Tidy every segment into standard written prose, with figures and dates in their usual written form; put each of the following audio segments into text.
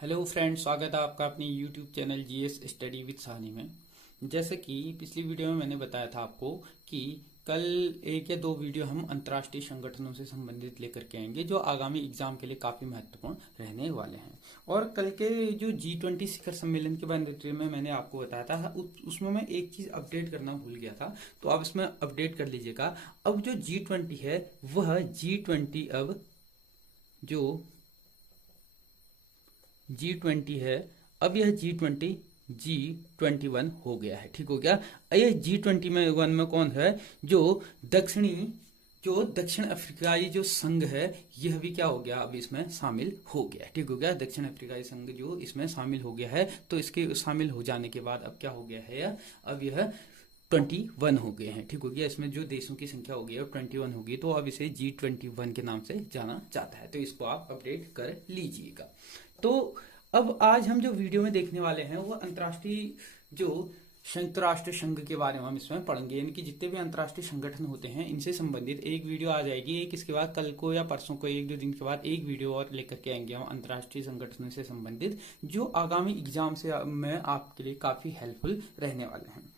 Hello friends, स्वागत है आपका अपने YouTube channel GS study with Sahni में। जैसे कि पिछली वीडियो में मैंने बताया था आपको कि कल एक या दो वीडियो हम अंतर्राष्ट्रीय संगठनों से संबंधित लेकर के आएंगे जो आगामी एग्जाम के लिए काफी महत्वपूर्ण रहने वाले हैं। और कल के जो G20 शिखर सम्मेलन के बारे में मैंने आपको बताया था, उसमें मैं एक चीज अपडेट करना भूल गया था, तो आप इसमें अपडेट कर लीजिएगा। अब जो G20 है वह G20 अब जो G20 है, अब यह G21 हो गया है। ठीक हो गया। यह G21 में कौन है? जो दक्षिण अफ्रीकाई जो संघ है, यह भी क्या हो गया, अब इसमें शामिल हो गया। ठीक हो गया। दक्षिण अफ्रीकाई संघ जो इसमें शामिल हो गया है, तो इसके शामिल हो जाने के बाद अब क्या हो गया है, अब यह 21 हो गए हैं। ठीक हो गया। इसमें जो देशों की संख्या हो गई है 21 होगी, तो अब इसे G21 के नाम से जाना जाता है। तो इसको आप अपडेट कर लीजिएगा। तो अब आज हम जो वीडियो में देखने वाले हैं वो अंतर्राष्ट्रीय जो संयुक्त राष्ट्र संघ के बारे में हम इसमें पढ़ेंगे। यानी कि जितने भी अंतर्राष्ट्रीय संगठन होते हैं इनसे संबंधित एक वीडियो आ जाएगी। एक इसके बाद कल को या परसों को, एक दो दिन के बाद एक वीडियो और लेकर के आएंगे हम अंतर्राष्ट्रीय संगठनों से संबंधित, जो आगामी एग्जाम से में आपके लिए काफी हेल्पफुल रहने वाले हैं।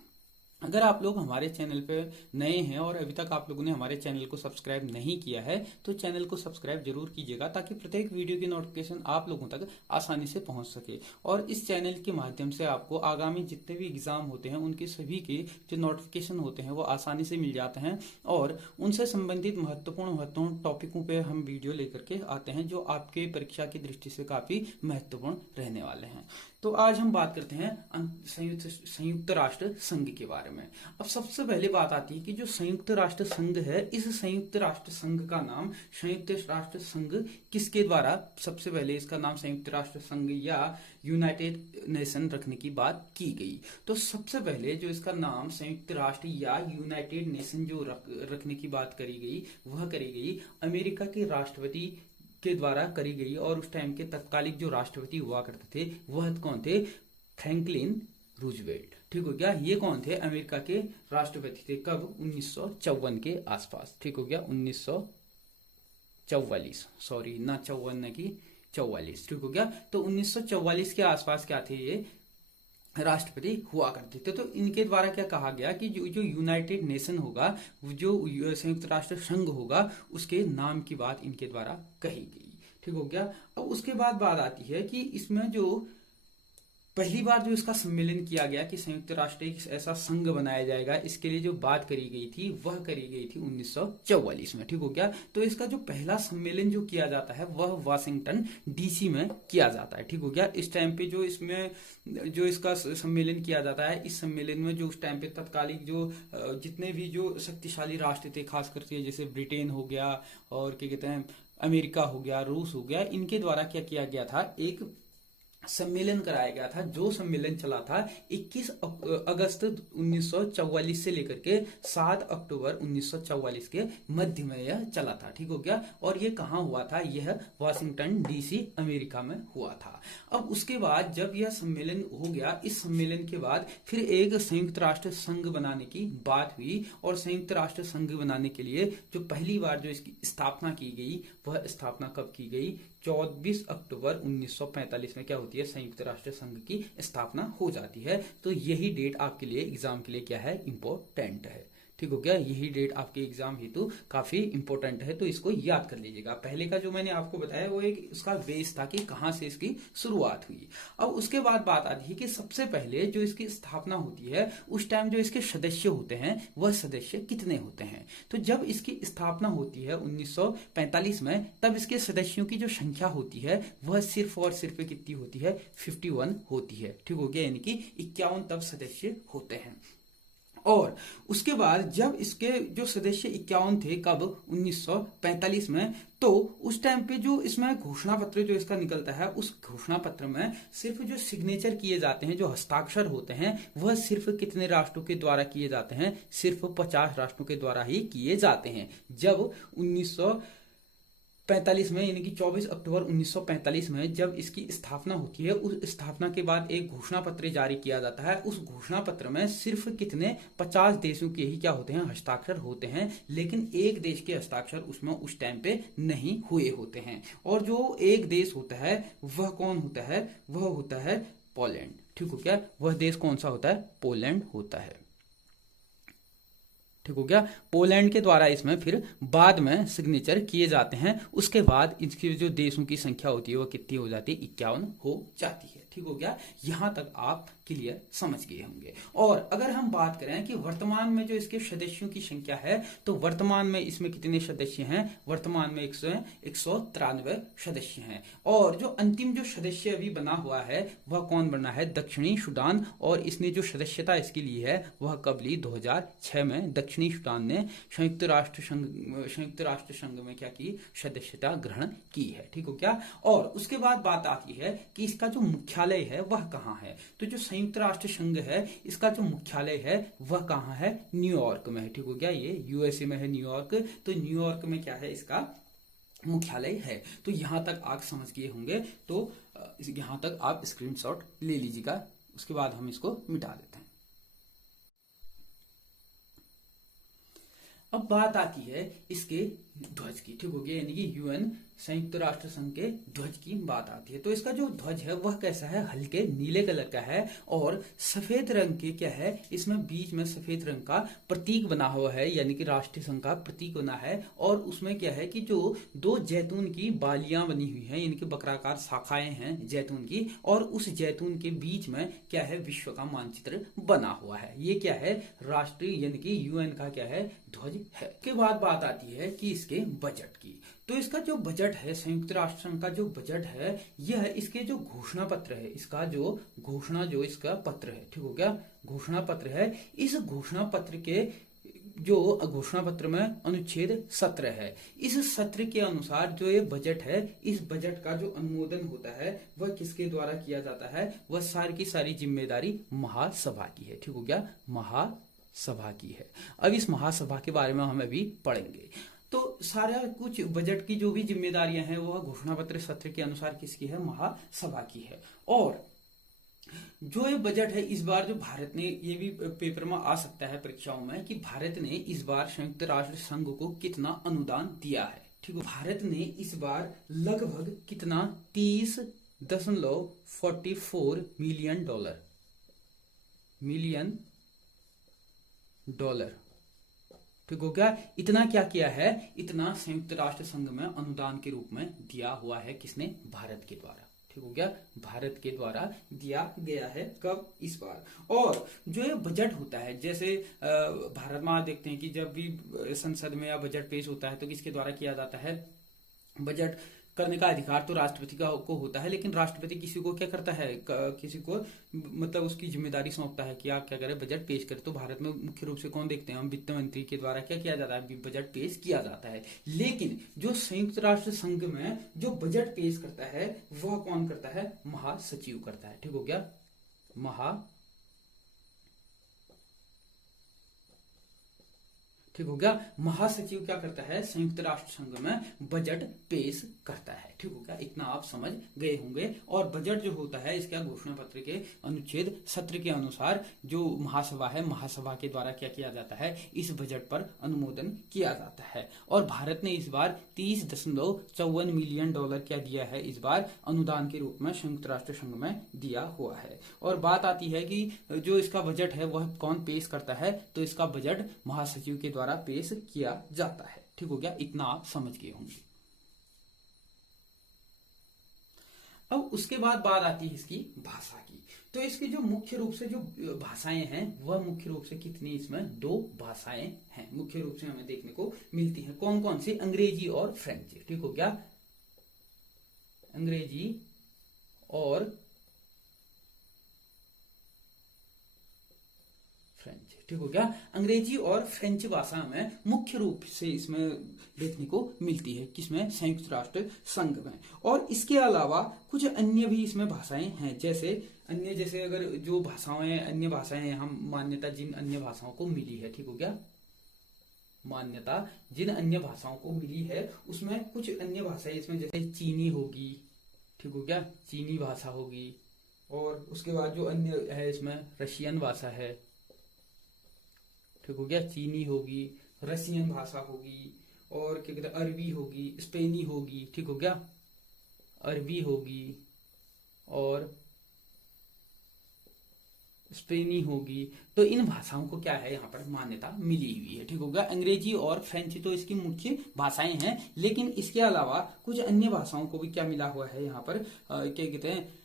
अगर आप लोग हमारे चैनल पे नए हैं और अभी तक आप लोगों ने हमारे चैनल को सब्सक्राइब नहीं किया है, तो चैनल को सब्सक्राइब जरूर कीजिएगा ताकि प्रत्येक वीडियो की नोटिफिकेशन आप लोगों तक आसानी से पहुंच सके। और इस चैनल के माध्यम से आपको आगामी जितने भी एग्जाम होते हैं उनके सभी के जो नोटिफिकेशन होते हैं वो आसानी से मिल जाते हैं, और उनसे संबंधित महत्वपूर्ण टॉपिकों पे हम वीडियो लेकर के आते हैं जो आपके परीक्षा की दृष्टि से काफी महत्वपूर्ण रहने वाले हैं। तो आज हम बात करते हैं संयुक्त राष्ट्र संघ के बारे में। अब सबसे पहले बात आती है कि जो संयुक्त राष्ट्र संघ है, इस संयुक्त राष्ट्र संघ का नाम संयुक्त राष्ट्र संघ किसके द्वारा, सबसे पहले इसका नाम संयुक्त राष्ट्र संघ या यूनाइटेड नेशन रखने की बात की गई। तो सबसे पहले जो इसका नाम संयुक्त राष्ट्र या यूनाइटेड नेशन जो रखने की बात करी गई, वह करी गई अमेरिका के राष्ट्रपति के द्वारा करी गई। और उस टाइम के तत्कालिक जो राष्ट्रपति हुआ करते थे वह कौन थे? Franklin Roosevelt. ठीक हो गया। ये कौन थे? अमेरिका के राष्ट्रपति थे। कब? 1954 के आसपास। ठीक हो गया। 1944, सॉरी ना 54 न की 44। ठीक हो गया। तो 1944 के आसपास क्या थे ये राष्ट्रपति हुआ करते थे। तो इनके द्वारा क्या कहा गया कि जो यूनाइटेड नेशन होगा, जो संयुक्त राष्ट्र संघ होगा, उसके नाम की बात इनके द्वारा कही गई। ठीक हो गया। अब उसके बाद बात आती है कि इसमें जो पहली बार जो इसका सम्मेलन किया गया कि संयुक्त राष्ट्र एक ऐसा संघ बनाया जाएगा, इसके लिए जो बात करी गई थी वह करी गई थी 1944 में। ठीक हो गया। तो इसका जो पहला सम्मेलन जो किया जाता है वह वाशिंगटन डीसी में किया जाता है। ठीक हो गया। इस टाइम पे जो इसका सम्मेलन किया जाता है, इस सम्मेलन में जो उस टाइम पे तत्कालिक जो जितने भी जो शक्तिशाली राष्ट्र थे, खास करके जैसे ब्रिटेन हो गया और क्या कहते हैं अमेरिका हो गया, रूस हो गया, इनके द्वारा क्या किया गया था, एक सम्मेलन कराया गया था। जो सम्मेलन चला था 21 अगस्त 1944 से लेकर के 7 अक्टूबर 1944 के मध्य में यह चला था। ठीक हो गया। और ये कहाँ हुआ था? यह वाशिंगटन डीसी अमेरिका में हुआ था। अब उसके बाद जब यह सम्मेलन हो गया, इस सम्मेलन के बाद फिर एक संयुक्त राष्ट्र संघ बनाने की बात हुई। और संयुक्त राष्ट्र संघ बनाने के लिए जो पहली बार जो इसकी स्थापना की गई, वह स्थापना कब की गई? 24 अक्टूबर 1945 में क्या होती है? संयुक्त राष्ट्र संघ की स्थापना हो जाती है। तो यही डेट आपके लिए एग्जाम के लिए क्या है? इंपॉर्टेंट है। ठीक हो गया। यही डेट आपके एग्जाम हेतु काफी इंपॉर्टेंट है, तो इसको याद कर लीजिएगा। पहले का जो मैंने आपको बताया वो एक उसका बेस था कि कहां से इसकी शुरुआत हुई। अब उसके बाद बात आती है कि सबसे पहले जो इसकी स्थापना होती है उस टाइम जो इसके सदस्य होते हैं वह सदस्य कितने होते हैं? तो जब इसकी स्थापना होती है 1945 में, तब इसके सदस्यों की जो संख्या होती है वह सिर्फ और सिर्फ कितनी होती है? 51 होती है। ठीक हो गया। यानी कि 51 तब सदस्य होते हैं। और उसके बाद जब इसके जो सदस्य 51 थे, कब? 1945 में, तो उस टाइम पे जो इसमें घोषणा पत्र जो इसका निकलता है, उस घोषणा पत्र में सिर्फ जो सिग्नेचर किए जाते हैं, जो हस्ताक्षर होते हैं, वह सिर्फ कितने राष्ट्रों के द्वारा किए जाते हैं? सिर्फ 50 राष्ट्रों के द्वारा ही किए जाते हैं। जब 45 में, यानी कि 24 अक्टूबर 1945 में जब इसकी स्थापना होती है, उस स्थापना के बाद एक घोषणा पत्र जारी किया जाता है। उस घोषणा पत्र में सिर्फ कितने 50 देशों के ही क्या होते हैं, हस्ताक्षर होते हैं, लेकिन एक देश के हस्ताक्षर उसमें उस टाइम पे नहीं हुए होते हैं। और जो एक देश होता है वह कौन होता है, वह होता है पोलैंड। ठीक हो क्या, वह देश कौन सा होता है, पोलैंड होता है। ठीक हो गया, पोलैंड के द्वारा इसमें फिर बाद में सिग्नेचर किए जाते हैं। उसके बाद इसकी जो देशों की संख्या होती है वो कितनी हो जाती है, 51 हो जाती है। ठीक हो गया, यहां तक आप क्लियर समझ गए होंगे। और अगर हम बात करें कि वर्तमान में जो इसके सदस्यों की संख्या है, तो वर्तमान में इसमें कितने सदस्य हैं, वर्तमान में 193 सदस्य हैं। और जो अंतिम जो सदस्य अभी बना हुआ है वह कौन बना है, दक्षिणी सूडान। और इसने जो सदस्यता इसके लिए है वह कब ली, 2006 में दक्षिणी सूडान ने संयुक्त राष्ट्र संघ में क्या की, सदस्यता ग्रहण की है। ठीक हो क्या, और उसके बाद बात आती है कि इसका जो मुख्यालय है वह कहाँ है। तो जो संयुक्त राष्ट्र संघ है इसका जो मुख्यालय है वह कहाँ है, न्यूयॉर्क में है। ठीक हो गया, ये यूएसए में है न्यूयॉर्क, तो न्यूयॉर्क में क्या है, इसका मुख्यालय है। तो यहां तक आप समझ गए होंगे, तो यहां तक आप स्क्रीनशॉट ले लीजिएगा, उसके बाद हम इसको मिटा देते हैं। अब बात आती है इसके ध्वज की। ठीक हो गया, यानी कि यूएन संयुक्त राष्ट्र संघ के ध्वज की बात आती है। तो इसका जो ध्वज है वह कैसा है, हल्के नीले कलर का है और सफेद रंग के क्या है, इसमें बीच में सफेद रंग का प्रतीक बना हुआ है, यानी कि राष्ट्रीय संघ का प्रतीक बना है। और उसमें क्या है कि जो 2 जैतून की बालियां बनी हुई हैं, यानी कि वक्राकार शाखाएं हैं जैतून की, और उस जैतून के बीच में क्या है, विश्व का मानचित्र बना हुआ है। ये क्या है, राष्ट्रीय यानी कि यूएन का क्या है, ध्वज है। के बाद बात आती है कि इसके बजट की। तो इसका जो बजट है, संयुक्त राष्ट्र संघ का जो बजट है, यह इसके जो घोषणा पत्र है, इसका जो घोषणा जो इसका पत्र है, ठीक हो गया, घोषणा पत्र है। इस घोषणा पत्र के जो घोषणा पत्र में अनुच्छेद 17 है, इस सत्र के अनुसार जो ये बजट है, इस बजट का जो अनुमोदन होता है वह किसके द्वारा किया जाता है, वह सारी की सारी जिम्मेदारी महासभा की है। ठीक हो गया, महासभा की है। अब इस महासभा के बारे में हम अभी पढ़ेंगे। तो सारा कुछ बजट की जो भी जिम्मेदारियां हैं वह घोषणा पत्र सत्र के अनुसार किसकी है, महासभा की है। और जो ये बजट है, इस बार जो भारत ने, ये भी पेपर में आ सकता है परीक्षाओं में, कि भारत ने इस बार संयुक्त राष्ट्र संघ को कितना अनुदान दिया है। ठीक है, भारत ने इस बार लगभग कितना, 30.44 मिलियन डॉलर, ठीक हो गया, इतना क्या किया है, इतना संयुक्त राष्ट्र संघ में अनुदान के रूप में दिया हुआ है। किसने, भारत के द्वारा। ठीक हो गया, भारत के द्वारा दिया गया है। कब, इस बार। और जो ये बजट होता है, जैसे भारत में आप देखते हैं कि जब भी संसद में या बजट पेश होता है तो किसके द्वारा किया जाता है, बजट करने का अधिकार तो राष्ट्रपति को होता है, लेकिन राष्ट्रपति किसी को क्या करता है, किसी को मतलब उसकी जिम्मेदारी सौंपता है कि आप क्या करें, बजट पेश करें। तो भारत में मुख्य रूप से कौन देखते हैं हम, वित्त मंत्री के द्वारा क्या किया जाता है, बजट पेश किया जाता है। लेकिन जो संयुक्त राष्ट्र संघ में जो बजट पेश करता है वह कौन करता है, महासचिव करता है। ठीक हो गया, ठीक हो गया, महासचिव क्या करता है, संयुक्त राष्ट्र संघ में बजट पेश करता है। ठीक हो गया, इतना आप समझ गए होंगे। और बजट जो होता है, इसका घोषणा पत्र के अनुच्छेद 17 के अनुसार जो महासभा है, महासभा के द्वारा क्या किया जाता है, इस बजट पर अनुमोदन किया जाता है। और भारत ने इस बार 30.54 मिलियन डॉलर क्या दिया है, इस बार अनुदान के रूप में संयुक्त राष्ट्र संघ में दिया हुआ है। और बात आती है कि जो इसका बजट है वह कौन पेश करता है, तो इसका बजट महासचिव के द्वारा पेश किया जाता है। ठीक हो गया, इतना आप समझ गए होंगे। अब उसके बाद बात आती है इसकी भाषा की। तो इसकी जो मुख्य रूप से जो भाषाएं हैं वह मुख्य रूप से कितनी, इसमें 2 भाषाएं हैं मुख्य रूप से हमें देखने को मिलती हैं। कौन कौन सी, अंग्रेजी और फ्रेंच। ठीक हो गया, अंग्रेजी और फ्रेंच। ठीक हो गया, अंग्रेजी और फ्रेंच भाषा में मुख्य रूप से इसमें देखने को मिलती है, किसमें, संयुक्त राष्ट्र संघ में। और इसके अलावा कुछ अन्य भी इसमें भाषाएं हैं, जैसे अगर जो भाषाएं, अन्य भाषाएं हम मान्यता जिन अन्य भाषाओं को मिली है। ठीक हो गया, मान्यता जिन अन्य भाषाओं को मिली है उसमें कुछ अन्य भाषाएं इसमें जैसे चीनी होगी, ठीक हो गया, चीनी भाषा होगी, और उसके बाद जो अन्य है इसमें रशियन भाषा है, ठीक हो गया, चीनी होगी, रशियन भाषा होगी, और क्या कहते हैं अरबी होगी, स्पेनी होगी, ठीक हो गया, अरबी होगी और स्पेनी होगी। तो इन भाषाओं को क्या है यहाँ पर मान्यता मिली हुई है, ठीक हो गया। अंग्रेजी और फ्रेंच तो इसकी मुख्य भाषाएं हैं, लेकिन इसके अलावा कुछ अन्य भाषाओं को भी क्या मिला हुआ है यहाँ पर क्या कहते हैं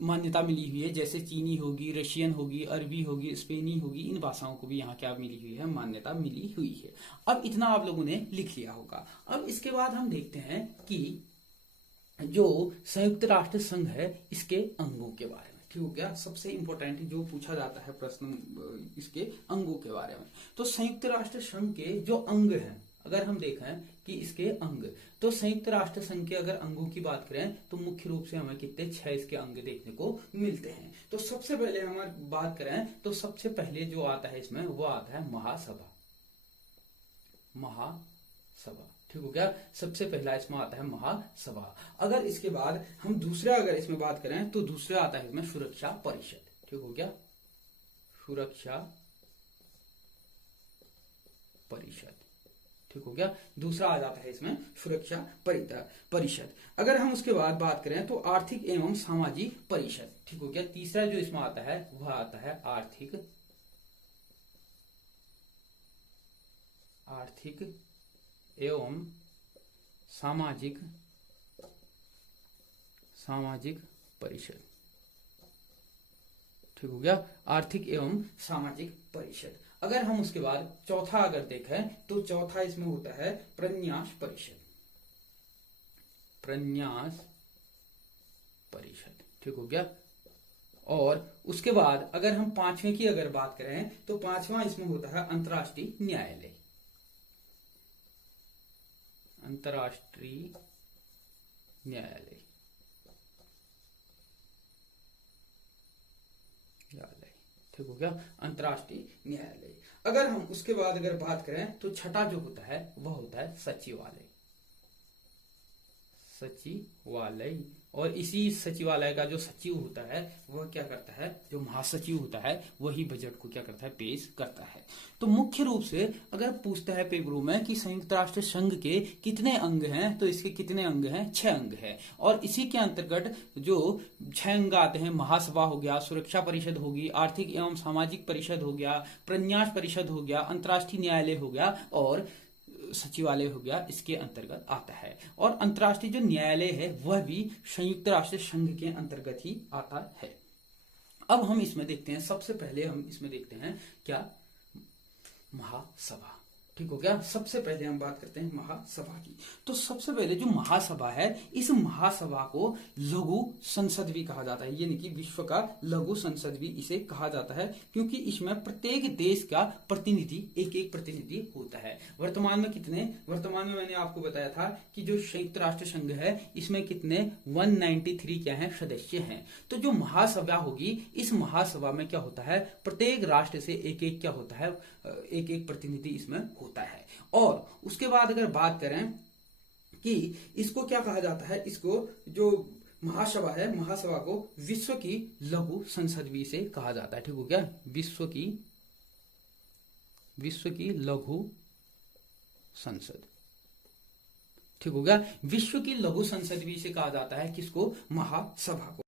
मान्यता मिली हुई है, जैसे चीनी होगी, रशियन होगी, अरबी होगी, स्पेनी होगी, इन भाषाओं को भी यहाँ क्या मिली हुई है, मान्यता मिली हुई है। अब इतना आप लोगों ने लिख लिया होगा। अब इसके बाद हम देखते हैं कि जो संयुक्त राष्ट्र संघ है इसके अंगों के बारे में, ठीक हो गया। सबसे इंपॉर्टेंट जो पूछा जाता है प्रश्न इसके अंगों के बारे में। तो संयुक्त राष्ट्र संघ के जो अंग हैं, अगर हम देखें कि इसके अंग, तो संयुक्त राष्ट्र संघ के अगर अंगों की बात करें तो मुख्य रूप से हमें कितने 6 इसके अंग देखने को मिलते हैं। तो सबसे पहले हम बात करें तो सबसे पहले जो आता है इसमें वो आता है महासभा, महासभा, ठीक हो गया। सबसे पहला इसमें आता है महासभा। अगर इसके बाद हम दूसरा अगर इसमें बात करें तो दूसरा आता है इसमें सुरक्षा परिषद, ठीक हो गया, सुरक्षा परिषद, ठीक हो गया। दूसरा आ जाता है इसमें सुरक्षा परिषद। अगर हम उसके बाद बात करें तो आर्थिक एवं सामाजिक परिषद, ठीक हो गया। तीसरा जो इसमें आता है वह आता है आर्थिक एवं सामाजिक परिषद, ठीक हो गया, आर्थिक एवं सामाजिक परिषद। अगर हम उसके बाद चौथा अगर देखें तो चौथा इसमें होता है प्रन्यास परिषद, प्रन्यास परिषद, ठीक हो गया। और उसके बाद अगर हम पांचवें की अगर बात करें तो पांचवा इसमें होता है अंतर्राष्ट्रीय न्यायालय, अंतर्राष्ट्रीय न्यायालय, ठीक हो गया, अंतर्राष्ट्रीय न्यायालय। अगर हम उसके बाद अगर बात करें तो छठा जो होता है वह होता है सचिवालय, सचिवालय। और इसी सचिवालय का जो सचिव होता है वह क्या करता है, जो महासचिव होता है वही बजट को क्या करता है, पेश करता है। तो मुख्य रूप से अगर पूछता है पेपरों में कि संयुक्त राष्ट्र संघ के कितने अंग हैं, तो इसके कितने अंग हैं, 6 अंग हैं। और इसी के अंतर्गत जो 6 अंग आते हैं, महासभा हो गया, सुरक्षा परिषद होगी, आर्थिक एवं सामाजिक परिषद हो गया, प्रन्यास परिषद हो गया, अंतर्राष्ट्रीय न्यायालय हो गया और सचिवालय हो गया, इसके अंतर्गत आता है। और अंतर्राष्ट्रीय जो न्यायालय है वह भी संयुक्त राष्ट्र संघ के अंतर्गत ही आता है। अब हम इसमें देखते हैं, सबसे पहले हम इसमें देखते हैं क्या, महासभा, ठीक हो गया। सबसे पहले हम बात करते हैं महासभा की। तो सबसे पहले जो महासभा है, इस महासभा को लघु संसद भी कहा जाता है, यानी कि विश्व का लघु संसद भी इसे कहा जाता है, क्योंकि इसमें प्रत्येक देश का प्रतिनिधि एक प्रतिनिधि होता है। वर्तमान में मैंने आपको बताया था कि जो संयुक्त राष्ट्र संघ है इसमें कितने 193 क्या है, सदस्य हैं। तो जो महासभा होगी, इस महासभा में क्या होता है, प्रत्येक राष्ट्र से एक क्या होता है, एक प्रतिनिधि इसमें होता है। और उसके बाद अगर बात करें कि इसको क्या कहा जाता है, इसको जो महासभा है, महासभा को विश्व की लघु संसद भी इसे कहा जाता है, ठीक हो गया, विश्व की लघु संसद, ठीक हो गया। विश्व की लघु संसद भी इसे कहा जाता है, किसको, महासभा को।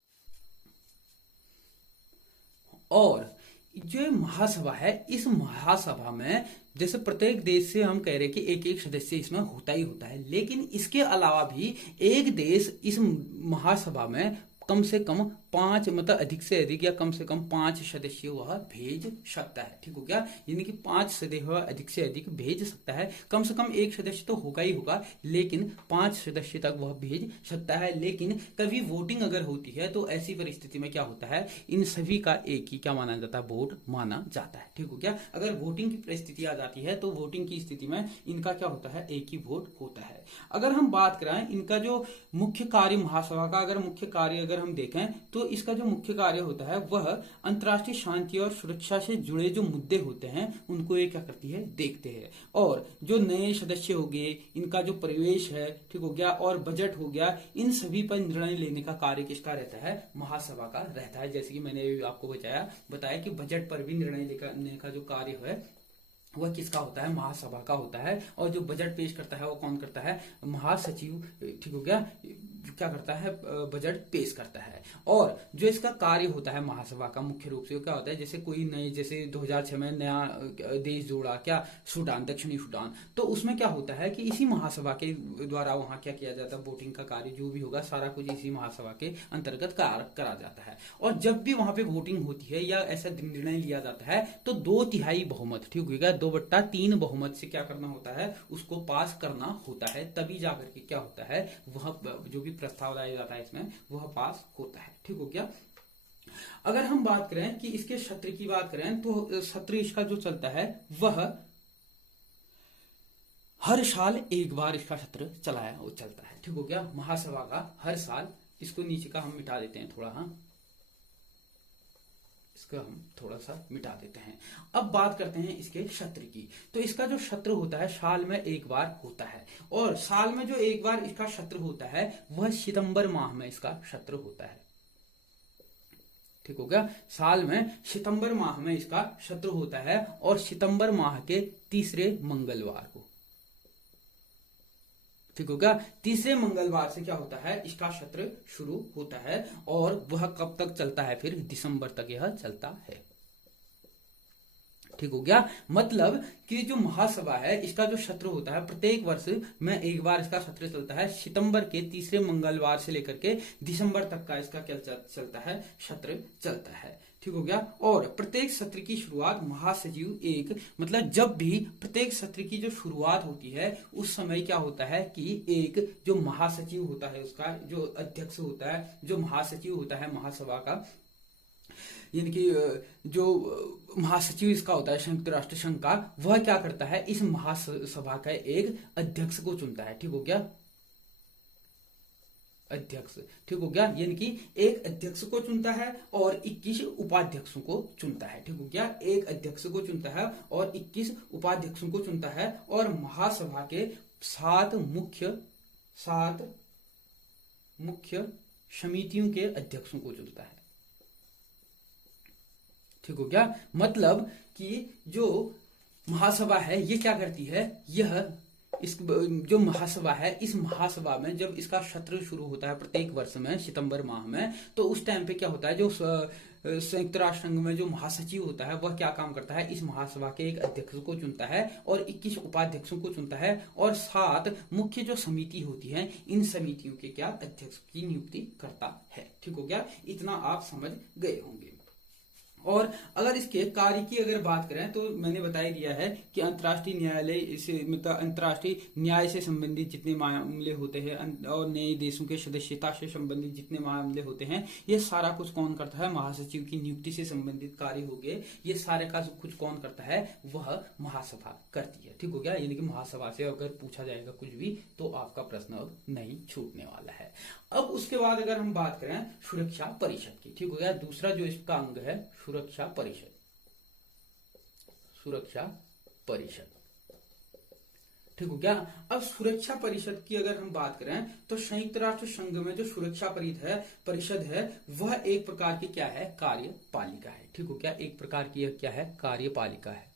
और जो महासभा है, इस महासभा में जैसे प्रत्येक देश से हम कह रहे हैं कि एक सदस्य इसमें होता ही होता है, लेकिन इसके अलावा भी एक देश इस महासभा में कम से कम 5 मतलब अधिक से अधिक या कम से कम 5 सदस्य वह भेज सकता है, ठीक हो गया। यानी कि 5 सदस्य वह अधिक से अधिक भेज सकता है। कम से कम एक सदस्य तो होगा ही होगा, लेकिन 5 सदस्य तक वह भेज सकता है। लेकिन कभी वोटिंग अगर होती है तो ऐसी परिस्थिति में क्या होता है, इन सभी का एक ही क्या माना जाता है, वोट माना जाता है, ठीक हो गया। अगर वोटिंग की परिस्थिति आ जाती है तो वोटिंग की स्थिति में इनका क्या होता है, एक ही वोट होता है। अगर हम बात करें इनका जो मुख्य कार्य, महासभा का अगर मुख्य कार्य अगर हम देखें तो इसका जो मुख्य कार्य होता है वह अंतर्राष्ट्रीय शांति और सुरक्षा से जुड़े जो मुद्दे होते हैं उनको ये क्या करती है, देखते हैं। और जो नए सदस्य हो गए, इनका जो प्रवेश है, ठीक हो गया, और बजट हो गया, इन सभी पर निर्णय लेने का कार्य किसका रहता है, महासभा का रहता है। जैसे कि मैंने आपको बताया कि बजट पर भी निर्णय लेने का जो कार्य है वह किसका होता है, महासभा का होता है। और जो बजट पेश करता है वो कौन करता है, महासचिव, ठीक हो गया, क्या करता है, बजट पेश करता है। और जो इसका कार्य होता है महासभा का मुख्य रूप से वो क्या होता है, जैसे कोई नई, जैसे 2006 में नया देश जोड़ा, क्या, सूडान, दक्षिणी सूडान, तो उसमें क्या होता है कि इसी महासभा के द्वारा वहां क्या किया जाता है, वोटिंग का कार्य जो भी होगा सारा कुछ इसी महासभा के अंतर्गत करा जाता है। और जब भी वहां पे वोटिंग होती है या ऐसा निर्णय लिया जाता है तो 2/3 बहुमत, ठीक होगा, 2/3 बहुमत से क्या करना होता है, उसको पास करना होता है, तभी जाकर के क्या होता है, वह जो भी प्रस्ताव लाया जाता है इसमें वह पास होता है, ठीक हो गया। अगर हम बात करें कि इसके सत्र की बात करें तो सत्र इसका जो चलता है वह हर साल एक बार इसका सत्र चलता है, ठीक हो गया, महासभा का हर साल। इसको नीचे का हम मिटा देते हैं थोड़ा, हाँ, इसको हम थोड़ा सा मिटा देते हैं। अब बात करते हैं इसके सत्र की। तो इसका जो सत्र होता है साल में एक बार होता है, और साल में जो एक बार इसका सत्र होता है वह सितंबर माह में इसका सत्र होता है, ठीक हो गया। साल में सितंबर माह में इसका सत्र होता है, और सितंबर माह के तीसरे मंगलवार को, ठीक हो गया, तीसरे मंगलवार से क्या होता है, इसका सत्र शुरू होता है। और वह कब तक चलता है, फिर दिसंबर तक यह चलता है, ठीक हो गया। मतलब कि जो महासभा है इसका जो सत्र होता है प्रत्येक वर्ष में एक बार इसका सत्र चलता है, सितंबर के तीसरे मंगलवार से लेकर के दिसंबर तक का इसका क्या चलता है, सत्र चलता है, ठीक हो गया। और प्रत्येक सत्र की शुरुआत महासचिव एक, मतलब जब भी प्रत्येक सत्र की जो शुरुआत होती है उस समय क्या होता है कि एक जो महासचिव होता है, उसका जो अध्यक्ष होता है, जो महासचिव होता है महासभा का, यानी कि जो महासचिव इसका होता है संयुक्त राष्ट्र संघ का, वह क्या करता है, इस महासभा का एक अध्यक्ष को चुनता है, ठीक हो गया, अध्यक्ष, ठीक हो गया, यानी कि एक अध्यक्ष को चुनता है और 21 उपाध्यक्षों को चुनता है, ठीक हो गया, एक अध्यक्ष को चुनता है और 21 उपाध्यक्षों को चुनता है। और महासभा के 7 मुख्य समितियों के अध्यक्षों को चुनता है, ठीक हो गया। मतलब कि जो महासभा है ये क्या करती है, यह इस जो महासभा है, इस महासभा में जब इसका सत्र शुरू होता है प्रत्येक वर्ष में सितंबर माह में, तो उस टाइम पे क्या होता है, जो संयुक्त राष्ट्र संघ में जो महासचिव होता है वह क्या काम करता है, इस महासभा के एक अध्यक्ष को चुनता है और 21 उपाध्यक्षों को चुनता है, और 7 मुख्य जो समिति होती है इन समितियों के क्या अध्यक्ष की नियुक्ति करता है, ठीक हो गया। इतना आप समझ गए होंगे। और अगर इसके कार्य की अगर बात करें तो मैंने बता दिया है कि अंतर्राष्ट्रीय न्यायालय से, मतलब अंतर्राष्ट्रीय न्याय से संबंधित जितने मामले होते हैं और नए देशों के सदस्यता से संबंधित जितने मामले होते हैं ये सारा कुछ कौन करता है, महासचिव की नियुक्ति से संबंधित कार्य हो गए, ये सारे का कुछ कौन करता है, वह महासभा करती है, ठीक हो गया। यानी कि महासभा से अगर पूछा जाएगा कुछ भी तो आपका प्रश्न अब नहीं छूटने वाला है। अब उसके बाद अगर हम बात करें सुरक्षा परिषद की, ठीक हो गया, दूसरा जो इसका अंग है सुरक्षा परिषद, ठीक हो गया। अब सुरक्षा परिषद की अगर हम बात करें तो संयुक्त राष्ट्र संघ में जो सुरक्षा परिषद है वह एक प्रकार की क्या है, कार्यपालिका है, ठीक हो गया, एक प्रकार की क्या है, कार्यपालिका है,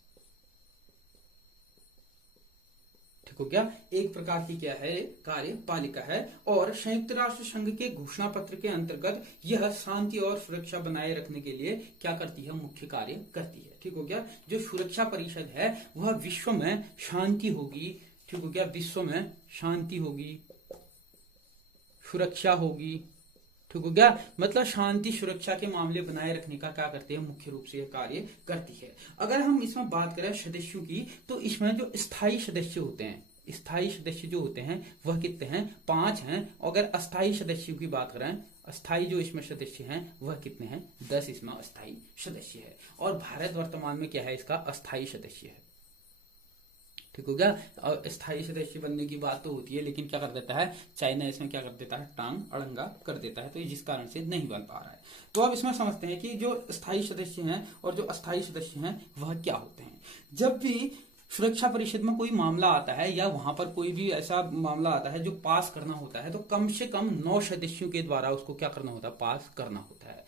ठीक हो गया, एक प्रकार की क्या है, कार्यपालिका है। और संयुक्त राष्ट्र संघ के घोषणा पत्र के अंतर्गत यह शांति और सुरक्षा बनाए रखने के लिए क्या करती है, मुख्य कार्य करती है, ठीक हो गया। जो सुरक्षा परिषद है वह विश्व में शांति होगी, ठीक हो गया, विश्व में शांति होगी, सुरक्षा होगी, ठीक हो गया, मतलब शांति सुरक्षा के मामले बनाए रखने का क्या करते हैं, मुख्य रूप से यह कार्य करती है। अगर हम इसमें बात करें सदस्यों की तो इसमें जो स्थायी सदस्य होते हैं, स्थायी सदस्य जो होते हैं वह कितने हैं, 5 हैं। अगर अस्थायी सदस्यों की बात करें, अस्थायी जो इसमें सदस्य हैं वह कितने हैं, 10 इसमें अस्थायी सदस्य है। और भारत वर्तमान में क्या है, इसका अस्थायी सदस्य है, ठीक हो गया। स्थायी सदस्य बनने की बात तो होती है, लेकिन क्या कर देता है चाइना, इसमें क्या कर देता है, टांग अड़ंगा कर देता है, तो जिस कारण से नहीं बन पा रहा है। तो अब इसमें समझते हैं कि जो स्थायी सदस्य हैं और जो अस्थायी सदस्य हैं वह क्या होते हैं। जब भी सुरक्षा परिषद में कोई मामला आता है या वहां पर कोई भी ऐसा मामला आता है जो पास करना होता है, तो कम से कम 9 सदस्यों के द्वारा उसको क्या करना होता है, पास करना होता है।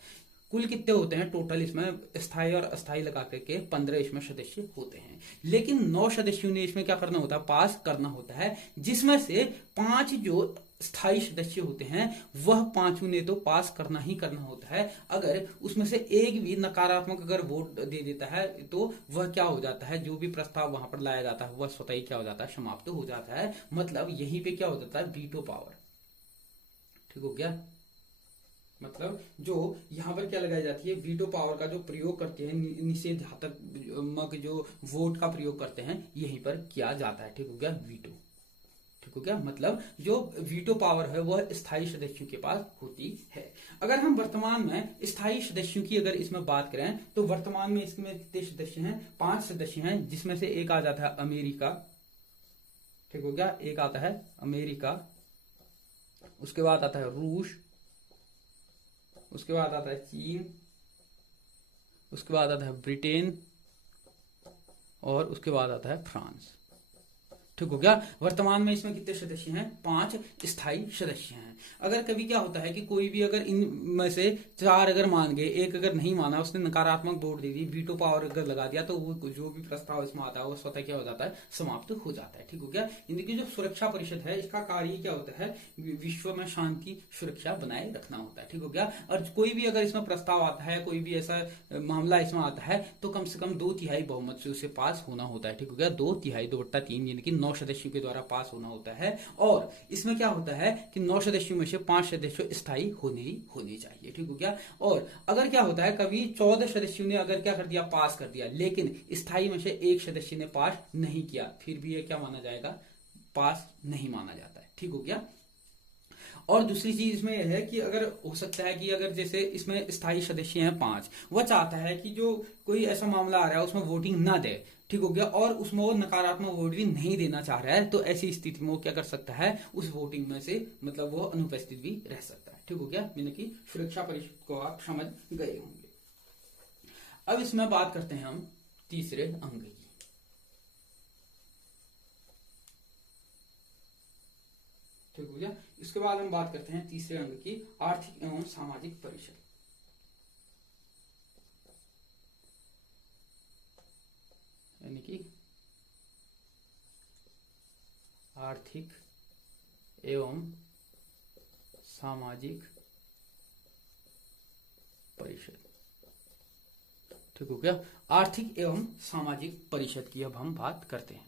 कुल कितने होते हैं टोटल, इसमें स्थायी और अस्थायी लगा करके 15 इसमें सदस्य होते हैं, लेकिन 9 सदस्यों ने इसमें क्या करना होता है, पास करना होता है, जिसमें से 5 जो स्थायी सदस्य होते हैं वह 5 ने तो पास करना ही करना होता है। अगर उसमें से एक भी नकारात्मक अगर वोट दे देता है तो वह क्या हो जाता है, जो भी प्रस्ताव वहां पर लाया जाता है वह स्वतः ही क्या हो जाता है, समाप्त हो जाता है। मतलब यहीं पे क्या हो जाता है, वीटो पावर। ठीक हो गया। मतलब जो यहाँ पर क्या लगाई जाती है, वीटो पावर का जो प्रयोग करते हैं, निषेधात्मक जो वोट का प्रयोग करते हैं, यहीं पर किया जाता है। ठीक हो गया, वीटो। ठीक हो गया। मतलब जो वीटो पावर है वह स्थायी सदस्यों के पास होती है। अगर हम वर्तमान में स्थायी सदस्यों की अगर इसमें बात करें तो वर्तमान में इसमें कितने सदस्य हैं, 5 सदस्य हैं, जिसमें से एक आ जाता है अमेरिका। ठीक हो गया, एक आता है अमेरिका, उसके बाद आता है रूस, उसके बाद आता है चीन, उसके बाद आता है ब्रिटेन और उसके बाद आता है फ्रांस। ठीक हो गया। वर्तमान में इसमें कितने सदस्य हैं, 5 स्थायी सदस्य हैं। अगर कभी क्या होता है कि कोई भी अगर इनमें से 4 अगर मान गए, एक अगर नहीं माना, उसने नकारात्मक वोट दे दी, वीटो पावर अगर लगा दिया, तो वो जो भी प्रस्ताव इसमें आता है वो स्वतः क्या हो जाता है, समाप्त हो जाता है। ठीक हो गया। इनकी जो सुरक्षा परिषद है इसका कार्य क्या होता है, विश्व में शांति सुरक्षा बनाए रखना होता है। ठीक हो गया। और कोई भी अगर इसमें प्रस्ताव आता है, कोई भी ऐसा मामला इसमें आता है, तो कम से कम 2/3 बहुमत से उसे पास होना होता है। ठीक हो गया। 2/3 2/3 यानी कि 9 सदस्यों के द्वारा पास होना होता है। और इसमें क्या होता है कि 9 सदस्यों में से 5 सदस्य स्थायी होने चाहिए। ठीक हो गया। और अगर क्या होता है, कभी 14 सदस्यों ने अगर क्या कर दिया, पास कर दिया, लेकिन स्थायी में से एक सदस्य ने पास नहीं किया, फिर भी ये क्या माना जाएगा, पास नहीं माना जाता है। ठीक हो गया। और दूसरी चीज इसमें यह है कि अगर हो सकता है कि अगर जैसे इसमें स्थायी सदस्य हैं 5, वह चाहता है कि जो कोई ऐसा मामला आ रहा है उसमें वोटिंग ना दे। ठीक हो गया। और उसमें वो नकारात्मक वोट भी नहीं देना चाह रहा है, तो ऐसी स्थिति में वो क्या कर सकता है, उस वोटिंग में से मतलब वो अनुपस्थित भी रह सकता है। ठीक हो गया। यानी कि सुरक्षा परिषद को आप समझ गए होंगे। अब इसमें बात करते हैं हम तीसरे अंग की। ठीक हो गया। इसके बाद हम बात करते हैं तीसरे अंग की, आर्थिक एवं सामाजिक परिषद। यानी कि आर्थिक एवं सामाजिक परिषद। ठीक हो गया। आर्थिक एवं सामाजिक परिषद की अब हम बात करते हैं।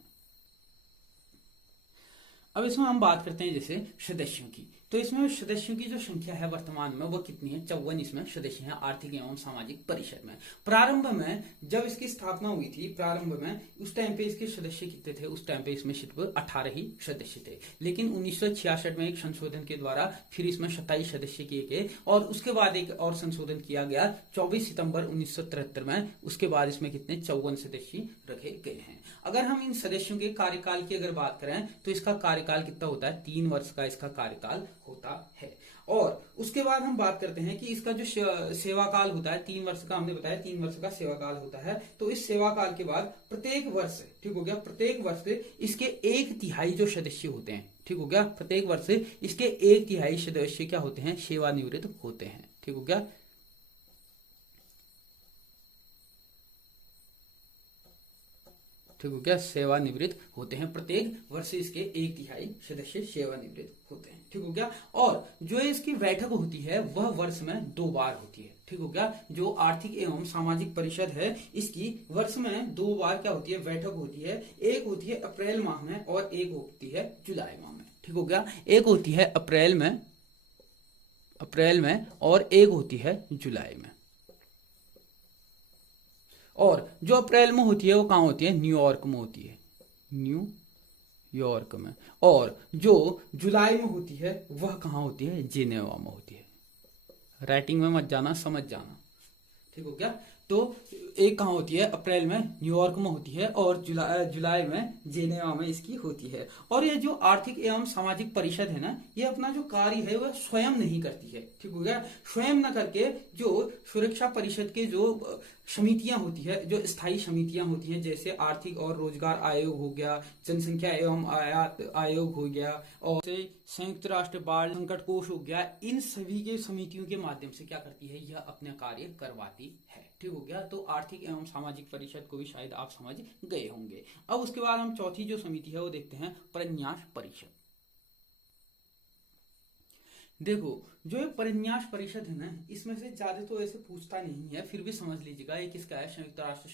अब इसमें हम बात करते हैं जैसे सदस्यों की। तो इसमें सदस्यों की जो संख्या है वर्तमान में वो कितनी है, 54 इसमें सदस्य हैं आर्थिक एवं सामाजिक परिषद में। प्रारंभ में जब इसकी स्थापना हुई थी, प्रारंभ में उस टाइम पे इसके सदस्य कितने थे, उस टाइम पे इसमें सिर्फ 18 ही सदस्य थे। लेकिन 1966 में एक संशोधन के द्वारा फिर इसमें 27 सदस्य किए गए और उसके बाद एक और संशोधन किया गया 24 सितंबर 1973 में। उसके बाद इसमें कितने 54 सदस्य रखे गए हैं। अगर हम इन सदस्यों के कार्यकाल की अगर बात करें तो इसका कार्यकाल कितना होता है, 3 वर्ष का इसका कार्यकाल होता है। और उसके बाद हम बात करते हैं कि इसका जो सेवा काल होता है 3 वर्ष का, हमने बताया 3 वर्ष का सेवा काल होता है। तो इस सेवा काल के बाद प्रत्येक वर्ष, ठीक हो गया, प्रत्येक वर्ष इसके 1/3 जो सदस्य होते हैं, ठीक हो गया, प्रत्येक वर्ष इसके 1/3 सदस्य क्या होते हैं, सेवानिवृत्त होते हैं। ठीक हो गया। ठीक हो गया, सेवानिवृत्त होते हैं। प्रत्येक वर्ष इसके 1/3 सदस्य सेवानिवृत्त होते हैं। ठीक हो गया। और जो इसकी बैठक होती है वह वर्ष में 2 बार होती है। ठीक हो गया। जो आर्थिक एवं सामाजिक परिषद है इसकी वर्ष में 2 बार क्या होती है, बैठक होती है। एक होती है अप्रैल माह में और एक होती है जुलाई माह में। ठीक हो गया। एक होती है अप्रैल में और एक होती है जुलाई में। और जो अप्रैल में होती है वो कहाँ होती है, न्यूयॉर्क में होती है, न्यूयॉर्क में। और जो जुलाई में होती है वह कहाँ होती है, जिनेवा में होती है। राइटिंग में मत जाना, समझ जाना। ठीक हो गया। तो एक कहाँ होती है, अप्रैल में न्यूयॉर्क में होती है और जुलाई में जेनेवा में इसकी होती है। और ये जो आर्थिक एवं सामाजिक परिषद है ना, ये अपना जो कार्य है वह स्वयं नहीं करती है, ठीक हो गया। स्वयं न करके जो सुरक्षा परिषद के जो समितियां होती है, जो स्थायी समितियां होती हैं, जैसे आर्थिक और रोजगार आयोग हो गया, जनसंख्या एवं आयात आयोग हो गया, और संयुक्त राष्ट्र बाल संकट कोष हो गया, इन सभी के समितियों के माध्यम से क्या करती है, यह अपना कार्य करवाती है, ठीक हो गया। तो आर्थिक एवं सामाजिक परिषद को भी शायद आप समझ गए होंगे। अब उसके बाद हम चौथी जो समिति है वो देखते हैं, प्रन्यास परिषद। देखो, जो ये परिन्यास परिषद है ना, इसमें से ज्यादा तो ऐसे पूछता नहीं है, फिर भी समझ लीजिएगा ये किसका है, संयुक्त राष्ट्र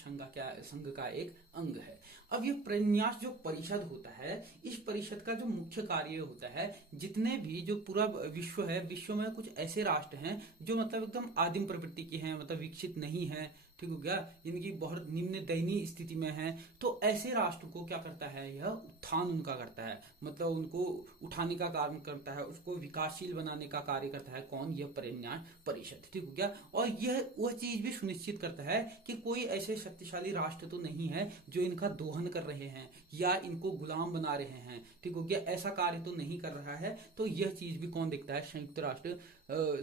संघ का एक अंग है। अब ये परिन्यास जो परिषद होता है, इस परिषद का जो मुख्य कार्य होता है, जितने भी जो पूरा विश्व है, विश्व में कुछ ऐसे राष्ट्र हैं जो मतलब एकदम आदिम प्रवृत्ति के हैं, मतलब विकसित नहीं है, ठीक हो गया, इनकी बहुत निम्न दयनीय स्थिति में है, तो ऐसे राष्ट्र को क्या करता है, यह उत्थान उनका करता है, मतलब उनको उठाने का कार्य करता है, उसको विकासशील बनाने का कार्य करता है। कौन, यह परिन्यास परिषद, ठीक हो गया। और यह वह चीज भी सुनिश्चित करता है कि कोई ऐसे शक्तिशाली राष्ट्र तो नहीं है जो इनका दोहन कर रहे हैं या इनको गुलाम बना रहे हैं, ठीक हो गया, ऐसा कार्य तो नहीं कर रहा है। तो यह चीज भी कौन देखता है, संयुक्त राष्ट्र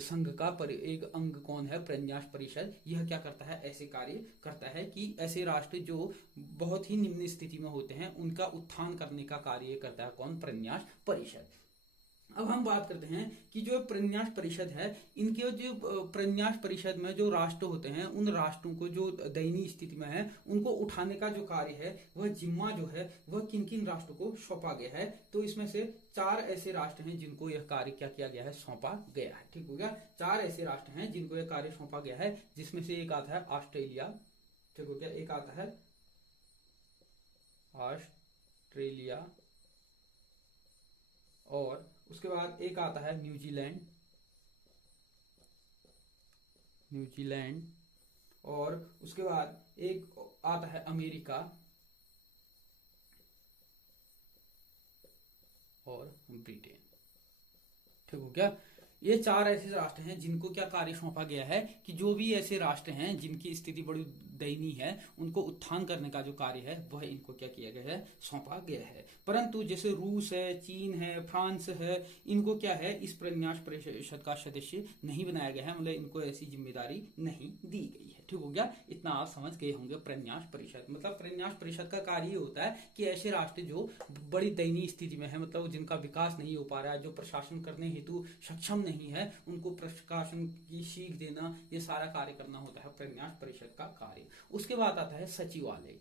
संघ का एक अंग कौन है, प्रन्यास परिषद। यह क्या करता है, ऐसे कार्य करता है कि ऐसे राष्ट्र जो बहुत ही निम्न स्थिति में होते हैं उनका उत्थान करने का कार्य करता है, कौन, प्रन्यास परिषद। अब हम बात करते हैं कि जो प्रन्यास परिषद है, इनके जो प्रन्यास परिषद में जो राष्ट्र होते हैं, उन राष्ट्रों को जो दयनीय स्थिति में है उनको उठाने का जो कार्य है, वह जिम्मा जो है वह किन किन राष्ट्रों को सौंपा गया है। तो इसमें से 4 ऐसे राष्ट्र हैं जिनको यह कार्य क्या किया गया है, सौंपा गया है, ठीक हो गया। 4 ऐसे राष्ट्र हैं जिनको यह कार्य सौंपा गया है, जिसमें से एक आता है ऑस्ट्रेलिया, ठीक हो गया, एक आता है ऑस्ट्रेलिया, और उसके बाद एक आता है न्यूजीलैंड, और उसके बाद एक आता है अमेरिका और ब्रिटेन, ठीक हो गया। ये 4 ऐसे राष्ट्र हैं जिनको क्या कार्य सौंपा गया है कि जो भी ऐसे राष्ट्र हैं जिनकी स्थिति बड़ी दयनीय है, उनको उत्थान करने का जो कार्य है वह इनको क्या किया गया है, सौंपा गया है। परंतु जैसे रूस है, चीन है, फ्रांस है, इनको क्या है, इस प्रन्यास परिषद का सदस्य नहीं बनाया गया है, मतलब इनको ऐसी जिम्मेदारी नहीं दी गई है, ठीक हो गया। इतना आप समझ गए होंगे प्रन्यास परिषद। मतलब प्रन्यास परिषद का कार्य ये होता है कि ऐसे राष्ट्र जो बड़ी दयनीय स्थिति में है, मतलब जिनका विकास नहीं हो पा रहा है, जो प्रशासन करने हेतु सक्षम नहीं है, उनको प्रशासन की सीख देना, ये सारा कार्य करना होता है प्रन्यास परिषद का कार्य। उसके बाद आता है सचिवालय।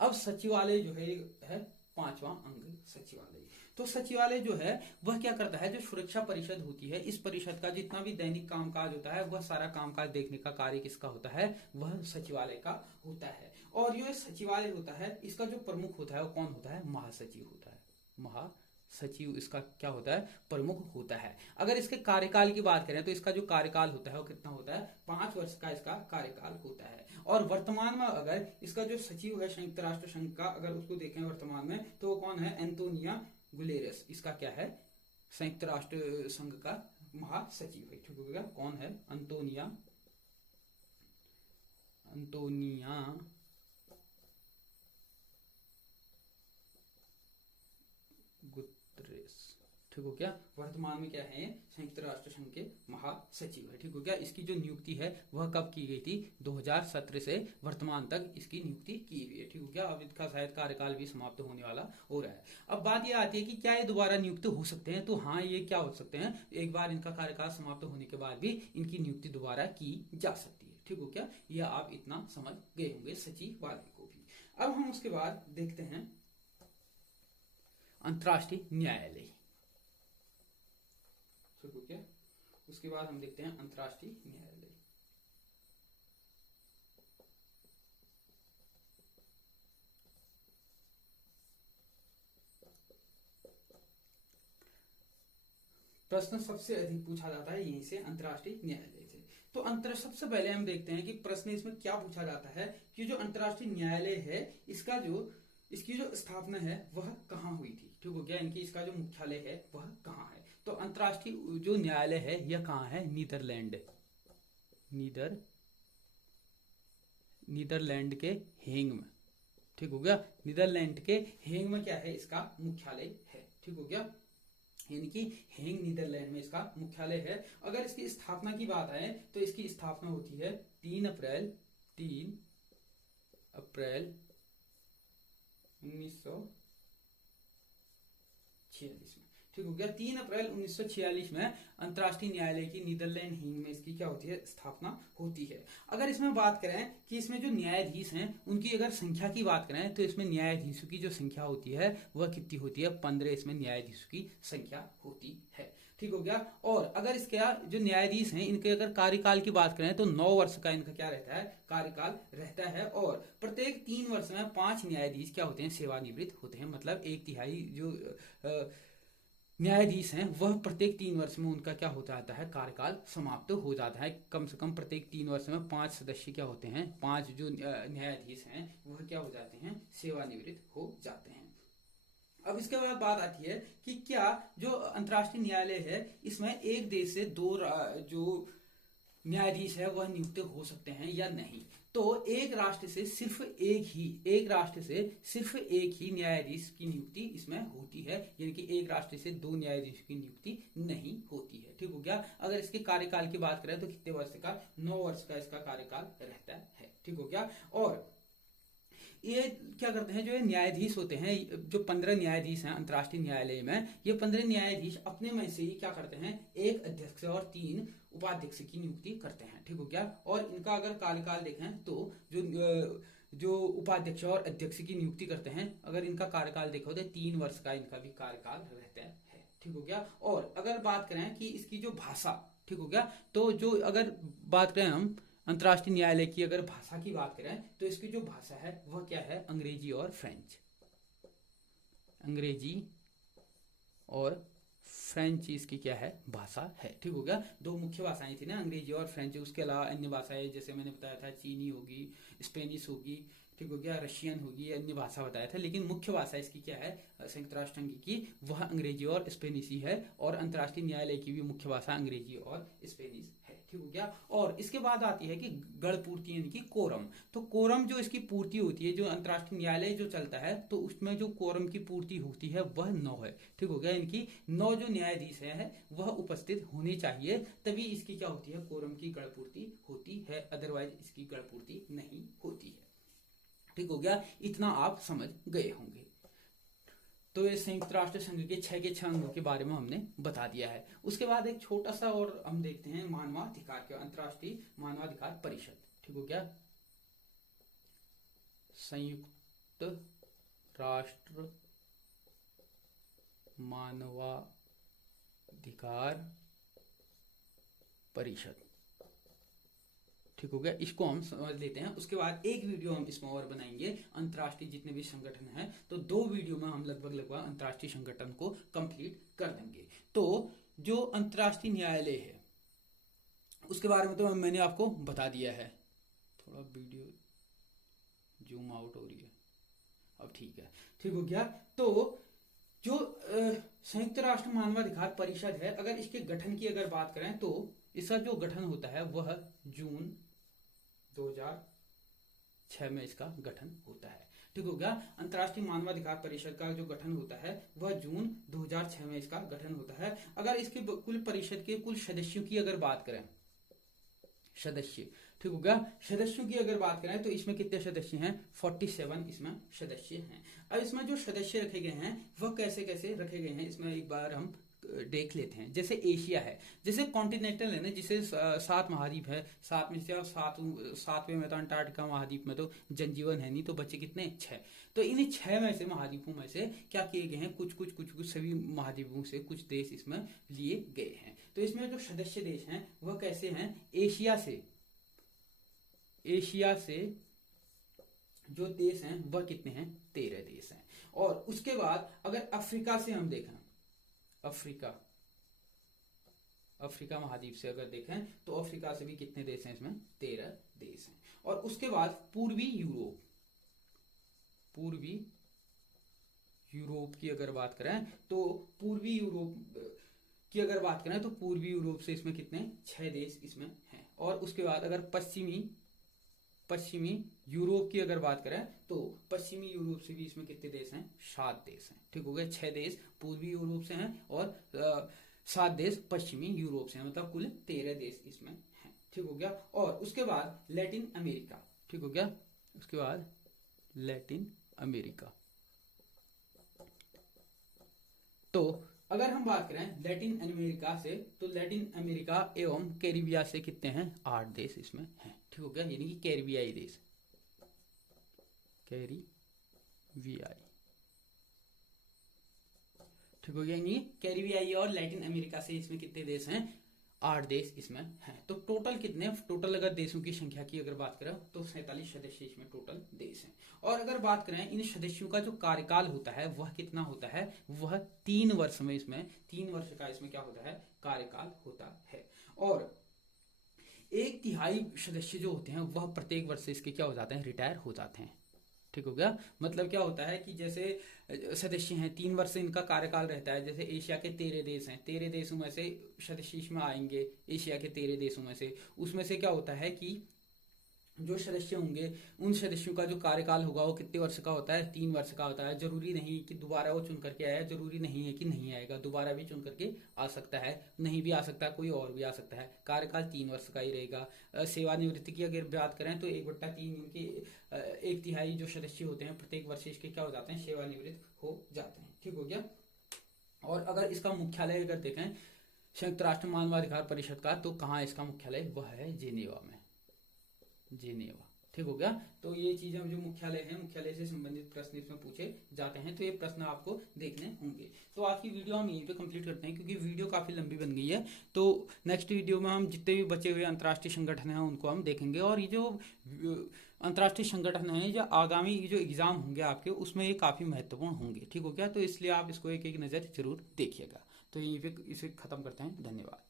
अब सचिवालय जो है 5वां अंग सचिवालय। तो सचिवालय जो है वह क्या करता है, जो सुरक्षा परिषद होती है, इस परिषद का जितना भी दैनिक कामकाज होता है, वह सारा कामकाज देखने का कार्य किसका होता है, वह सचिवालय का होता है। और जो सचिवालय होता है, इसका जो प्रमुख होता है वो कौन होता है, महासचिव होता है। महासचिव इसका क्या होता है, प्रमुख होता है। अगर इसके कार्यकाल की बात करें तो इसका जो कार्यकाल होता है वो कितना होता है, 5 वर्ष का इसका कार्यकाल होता है। और वर्तमान में अगर इसका जो सचिव है संयुक्त राष्ट्र संघ का, अगर उसको देखें वर्तमान में, तो वो कौन है, एंटोनियो गुटेरेस, इसका क्या है, संयुक्त राष्ट्र संघ का महासचिव है, ठीक हो गया। कौन है, एंटोनियो गुटेरेस, ठीक हो गया। वर्तमान में क्या है, संयुक्त राष्ट्र संघ के महासचिव है, ठीक हो गया। इसकी जो नियुक्ति है वह कब की गई थी, 2017 से वर्तमान तक इसकी नियुक्ति की हुई है, ठीक हो गया। अब इसका शायद कार्यकाल भी समाप्त होने वाला हो रहा है। अब बात यह आती है कि क्या ये दोबारा नियुक्त हो सकते हैं, तो हाँ, ये क्या हो सकते हैं, एक बार इनका कार्यकाल समाप्त होने के बाद भी इनकी नियुक्ति दोबारा की जा सकती है, ठीक हो गया। यह आप इतना समझ गए होंगे सचिवालय को भी। अब हम उसके बाद देखते हैं अंतर्राष्ट्रीय न्यायालय, ठीक हो गया। उसके बाद हम देखते हैं अंतर्राष्ट्रीय न्यायालय। प्रश्न सबसे अधिक पूछा जाता है यहीं से, अंतर्राष्ट्रीय न्यायालय से। तो सबसे पहले हम देखते हैं कि प्रश्न इसमें क्या पूछा जाता है कि जो अंतर्राष्ट्रीय न्यायालय है, इसकी जो स्थापना है वह कहाँ हुई थी, ठीक हो गया। इनकी इसका जो मुख्यालय है वह कहाँ है, तो अंतर्राष्ट्रीय जो न्यायालय है यह कहाँ है, नीदरलैंड, नीदरलैंड के हेंग में, ठीक हो गया। नीदरलैंड के हेंग में क्या है, इसका मुख्यालय है, ठीक हो गया। यानी कि हेंग नीदरलैंड में इसका मुख्यालय है। अगर इसकी स्थापना की बात आए तो इसकी स्थापना होती है 3 अप्रैल 1946 में, ठीक हो गया। 3 अप्रैल 1946 में अंतर्राष्ट्रीय न्यायालय की नीदरलैंड हेग में इसकी क्या होती है, स्थापना होती है। अगर इसमें बात करें कि इसमें जो न्यायाधीश हैं उनकी अगर संख्या की बात करें तो इसमें न्यायाधीशों की जो संख्या होती है वह कितनी होती है, 15 इसमें न्यायाधीशों की संख्या होती है, ठीक हो गया। और अगर इसके जो न्यायाधीश हैं इनके अगर कार्यकाल की बात करें तो 9 वर्ष का इनका क्या रहता है, कार्यकाल रहता है। और प्रत्येक 3 वर्ष में 5 न्यायाधीश क्या होते हैं, सेवानिवृत्त होते हैं। मतलब 1/3 जो न्यायाधीश हैं वह प्रत्येक 3 वर्ष में उनका क्या हो जाता है, कार्यकाल समाप्त हो जाता है। कम से कम प्रत्येक 3 वर्ष में 5 सदस्य क्या होते हैं, 5 जो न्यायाधीश हैं वह क्या हो जाते हैं, सेवानिवृत्त हो जाते हैं। अब इसके बाद बात आती है कि क्या जो अंतर्राष्ट्रीय न्यायालय है इसमें एक देश से 2 जो न्यायाधीश है वह नियुक्त हो सकते हैं या नहीं। तो एक राष्ट्र से सिर्फ एक ही न्यायाधीश की नियुक्ति इसमें होती है, यानी कि एक राष्ट्र से 2 न्यायाधीश की नियुक्ति नहीं होती है, ठीक हो गया। अगर इसके कार्यकाल की बात करें तो कितने वर्ष का, 9 वर्ष का इसका कार्यकाल रहता है, ठीक हो गया। और ये क्या करते हैं, जो ये न्यायाधीश होते हैं, जो 15 न्यायाधीश हैं अंतर्राष्ट्रीय न्यायालय में, ये 15 न्यायाधीश अपने में से ही क्या करते हैं, एक अध्यक्ष और 3 उपाध्यक्ष की नियुक्ति करते हैं, ठीक हो गया। और इनका अगर कार्यकाल देखें तो जो उपाध्यक्ष और अध्यक्ष की नियुक्ति करते हैं, अगर इनका कार्यकाल देखो तो 3 वर्ष का इनका भी कार्यकाल रहता है, ठीक हो गया। और अगर बात करें कि इसकी जो भाषा, ठीक हो गया, तो जो अगर बात करें हम अंतर्राष्ट्रीय न्यायालय की अगर भाषा की बात करें तो इसकी जो भाषा है वह क्या है, अंग्रेजी और फ्रेंच। अंग्रेजी और फ्रेंच इसकी क्या है, भाषा है, ठीक हो गया। 2 मुख्य भाषाएं थी ना, अंग्रेजी और फ्रेंच। उसके अलावा अन्य भाषाएं जैसे मैंने बताया था, चीनी होगी, स्पेनिश होगी, ठीक हो गया, रशियन होगी, अन्य भाषा बताया था। लेकिन मुख्य भाषा इसकी क्या है, संयुक्त राष्ट्र संघ की, वह अंग्रेजी और स्पेनिश है। और अंतर्राष्ट्रीय न्यायालय की भी मुख्य भाषा अंग्रेजी और स्पेनिश है, ठीक हो गया। और इसके बाद आती है कि गणपूर्ति यानी कि कोरम। तो कोरम जो इसकी पूर्ति होती है, जो अंतर्राष्ट्रीय न्यायालय जो चलता है तो उसमें जो कोरम की पूर्ति होती है वह 9 है, ठीक हो गया। इनकी 9 जो न्यायाधीश है वह उपस्थित होने चाहिए, तभी इसकी क्या होती है, कोरम की गणपूर्ति होती है, अदरवाइज इसकी गणपूर्ति नहीं होती है, ठीक हो गया। इतना आप समझ गए होंगे। तो ये संयुक्त राष्ट्र संघ के 6 के 6 अंगों के बारे में हमने बता दिया है। उसके बाद एक छोटा सा और हम देखते हैं मानवाधिकार के, अंतर्राष्ट्रीय मानवाधिकार परिषद, ठीक हो गया। संयुक्त राष्ट्र मानवाधिकार परिषद, ठीक हो गया। इसको हम समझ लेते हैं। उसके बाद एक वीडियो हम इसमें और बनाएंगे अंतर्राष्ट्रीय जितने भी संगठन हैं, तो 2 वीडियो में हम लगभग अंतर्राष्ट्रीय संगठन को कंप्लीट कर देंगे। तो जो अंतर्राष्ट्रीय न्यायालय है उसके बारे में तो मैंने आपको बता दिया है। थोड़ा वीडियो जूम आउट हो रही है, अब ठीक है, ठीक हो गया। तो जो संयुक्त राष्ट्र मानवाधिकार परिषद है, अगर इसके गठन की अगर बात करें तो इसका जो गठन होता है वह जून 2006 में इसका गठन होता है, ठीक हो गया। अंतर्राष्ट्रीय मानवाधिकार परिषद का जो गठन होता है वह जून 2006 में इसका गठन होता है। अगर इसके कुल परिषद के कुल सदस्यों की अगर बात करें, सदस्य, ठीक हो गया, सदस्यों की अगर बात करें तो इसमें कितने सदस्य हैं, 47 इसमें सदस्य हैं। अब इसमें जो सदस्य रखे गए हैं वह कैसे कैसे रखे गए हैं, इसमें एक बार हम देख लेते हैं। जैसे एशिया है, जैसे कॉन्टिनेंटल है ना, जिसे 7 महाद्वीप है, 7 में से 7वें में तो अंटार्कटिका महाद्वीप में तो जनजीवन है नहीं, तो बचे कितने, 6। तो इन 6 में से महाद्वीपों में से क्या किए गए हैं, कुछ सभी महाद्वीपों से कुछ देश इसमें लिए गए हैं। तो इसमें जो सदस्य देश हैं वह कैसे हैं, एशिया से जो देश हैं वह कितने हैं, 13 देश हैं। और उसके बाद अगर अफ्रीका से हम देखें, अफ्रीका महाद्वीप से अगर देखें तो अफ्रीका से भी कितने देश हैं, इसमें 13 देश हैं। और उसके बाद पूर्वी यूरोप की अगर बात करें तो पूर्वी यूरोप की अगर बात करें तो पूर्वी यूरोप से इसमें कितने 6 देश इसमें हैं। और उसके बाद अगर पश्चिमी यूरोप की अगर बात करें तो पश्चिमी यूरोप से भी इसमें कितने देश हैं 7 देश हैं। ठीक हो गया, 6 देश पूर्वी यूरोप से हैं और 7 देश पश्चिमी यूरोप से हैं, मतलब कुल 13 देश इसमें हैं। ठीक हो गया। और उसके बाद लैटिन अमेरिका। ठीक हो गया, उसके बाद लैटिन अमेरिका। तो अगर हम बात करें लैटिन अमेरिका से तो लैटिन अमेरिका एवं कैरिबिया से कितने हैं 8 देश इसमें हैं। ठीक हो गया, यानी कि कैरिबियाई देश, कैरिबियाई। ठीक हो गया, यानी कैरिबियाई और लैटिन अमेरिका से इसमें कितने देश हैं 8 देश इसमें हैं। तो टोटल कितने, टोटल अगर देशों की संख्या की अगर बात करें तो 47 सदस्य इसमें टोटल देश हैं। और अगर बात करें इन सदस्यों का जो कार्यकाल होता है वह कितना होता है, वह 3 वर्ष में, इसमें 3 वर्ष का इसमें क्या होता है कार्यकाल होता है। और 1/3 सदस्य जो होते हैं वह प्रत्येक वर्ष से इसके क्या हो जाते हैं, रिटायर हो जाते हैं। ठीक हो गया, मतलब क्या होता है कि जैसे सदस्य हैं 3 वर्ष से इनका कार्यकाल रहता है। जैसे एशिया के 13 देश हैं, 13 देशों में से सदस्य इसमें आएंगे, एशिया के 13 देशों में से, उसमें से क्या होता है कि जो सदस्य होंगे उन सदस्यों का जो कार्यकाल होगा वो कितने वर्ष का होता है, 3 वर्ष का होता है। जरूरी नहीं कि दोबारा वो चुन करके आया, जरूरी नहीं है कि नहीं आएगा, दोबारा भी चुन करके आ सकता है, नहीं भी आ सकता है, कोई और भी आ सकता है। कार्यकाल 3 वर्ष का ही रहेगा। सेवानिवृत्ति की अगर बात करें तो 1/3 इनके 1/3 जो सदस्य होते हैं प्रत्येक वर्ष इसके क्या हो जाते हैं, सेवानिवृत्त हो जाते हैं। ठीक हो गया। और अगर इसका मुख्यालय अगर देखें संयुक्त राष्ट्र मानवाधिकार परिषद का, तो कहाँ इसका मुख्यालय, वह है जेनेवा में, जेनेवा। ठीक हो गया। तो ये चीजें जो मुख्यालय है, मुख्यालय से संबंधित प्रश्न इसमें पूछे जाते हैं, तो ये प्रश्न आपको देखने होंगे। तो आज की वीडियो हम यहीं पे कंप्लीट करते हैं क्योंकि वीडियो काफी लंबी बन गई है। तो नेक्स्ट वीडियो में हम जितने भी बचे हुए अंतर्राष्ट्रीय संगठन हैं उनको हम देखेंगे। और ये जो अंतर्राष्ट्रीय संगठन है या आगामी जो एग्जाम होंगे आपके, उसमें ये काफी महत्वपूर्ण होंगे। ठीक हो गया, तो इसलिए आप इसको एक एक नजर जरूर देखिएगा। तो यहीं पे इसे खत्म करते हैं, धन्यवाद।